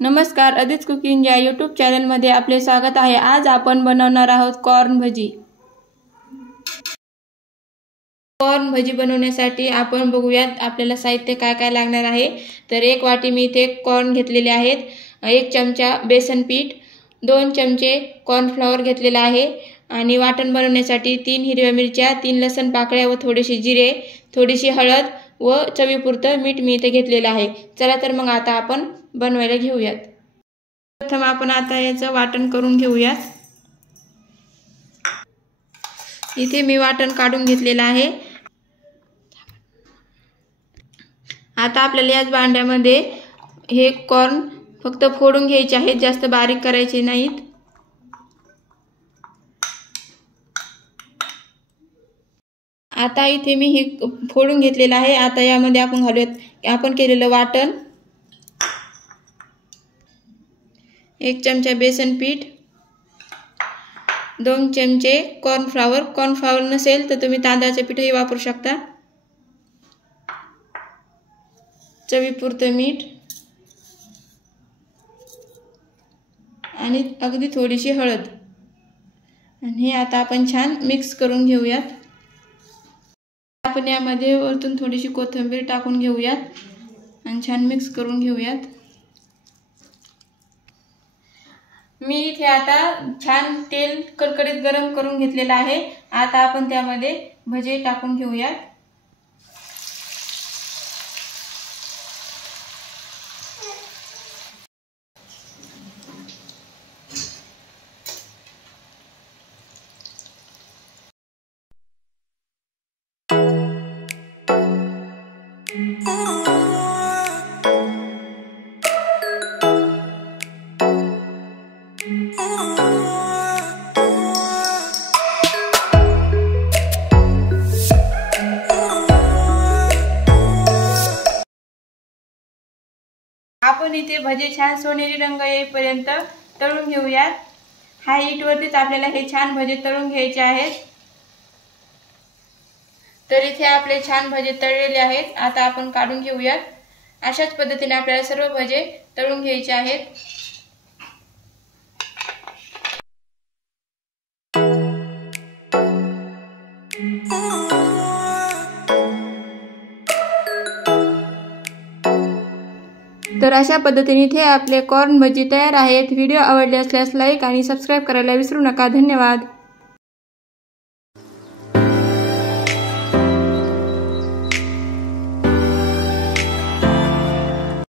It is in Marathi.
नमस्कार, अदित कुकिंग या यूट्यूब चॅनलमध्ये आपले स्वागत आहे। आज आपण बनवणार आहोत कॉर्न भजी। कॉर्न भजी बनवण्यासाठी आपण बघूयात आपल्याला साहित्य काय काय लागणार आहे। तर एक वाटी मी इथे कॉर्न घेतलेले आहेत, 1 चमचा बेसन पीठ, 2 चमचे कॉर्नफ्लॉवर घेतलेला आहे आणि वाटण बनवण्यासाठी 3 हिरव्या मिरच्या, 3 लसूण पाकळ्या व थोडेसे जिरे, थोडीशी हळद व चवीपुरतं मीठ मी इथे घेतलेलं आहे। चला तर मग आता आपण बनवायला घेऊयात। प्रथम आपण आता याचं वाटण करून घेऊयात। इथे मी वाटण काढून घेतलेलं आहे। आता आपल्याला याच भांड्यामध्ये हे कॉर्न फक्त फोडून घ्यायचे आहेत, जास्त बारीक करायचे नाहीत। आता इथे मी हे फोडून घेतलेलं आहे। आता यामध्ये आपण घालूयात आपण केलेलं वाटण, 1 चमचा बेसन पीठ, 2 चमचे कॉर्नफ्लॉवर, कॉर्नफ्लॉवर नसेल तर तुम्ही तांदळाचे पीठही वापरू शकता, चवीपुरतं मीठ आणि अगदी थोडीशी हळद। आणि हे आता आपण छान मिक्स करून घेऊयात। आपण यामध्ये वरतून थोडीशी कोथिंबीर टाकून घेऊयात आणि छान मिक्स करून घेऊयात। मी इथे आता छान तेल कडकडीत गरम करून घेतलेलं आहे। आता आपण त्यामध्ये भजे टाकून घेऊयात। आपण इथे भजे छान सोनेरी रंग येईपर्यंत तळून घेऊयात। हाय हीट वरतीच आपल्याला हे छान भजे तळून घ्यायचे आहेत। तर इथे आपले छान भजे तळलेले आहेत। आता आपण काढून घेऊयात। अशाच पद्धतीने आपल्याला सर्व भजे तळून घ्यायचे आहेत। तर अशा पद्धतीने इथे आपले कॉर्न भजी तयार आहेत। व्हिडिओ आवडले असल्यास लाईक आणि सबस्क्राइब करायला विसरू नका। धन्यवाद।